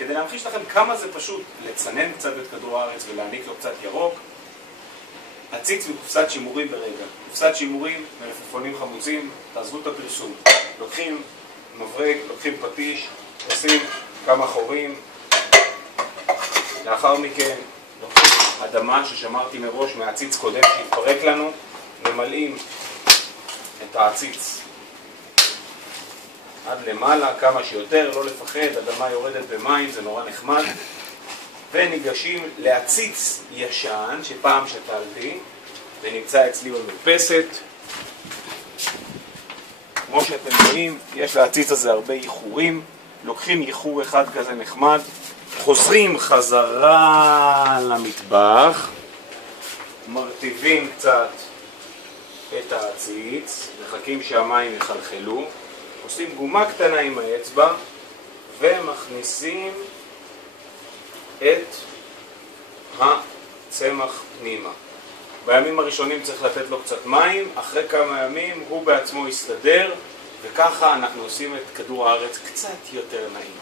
כדי להמחיש לכם כמה זה פשוט לצנן קצת את כדור הארץ ולהעניק לו קצת ירוק, עציץ וקופסת שימורים ברגע. קופסת שימורים, מלפפונים חמוצים, תעזבו את הפרסום. לוקחים מברג, לוקחים פטיש, עושים כמה חורים, לאחר מכן לוקחים אדמה ששמרתי מראש מהעציץ קודם שהתפרק לנו, ממלאים את העציץ עד למעלה, כמה שיותר, לא לפחד, אדמה יורדת במים, זה נורא נחמד, וניגשים לעציץ ישן שפעם שתלתי ונמצא אצלי במרפסת. כמו שאתם רואים, יש לעציץ הזה הרבה ייחורים, לוקחים ייחור אחד כזה נחמד, חוזרים חזרה למטבח, מרטיבים קצת את העציץ, מחכים שהמים יחלחלו, עושים גומה קטנה עם האצבע ומכניסים את הצמח פנימה. בימים הראשונים צריך לתת לו קצת מים, אחרי כמה ימים הוא בעצמו יסתדר, וככה אנחנו עושים את כדור הארץ קצת יותר נעים.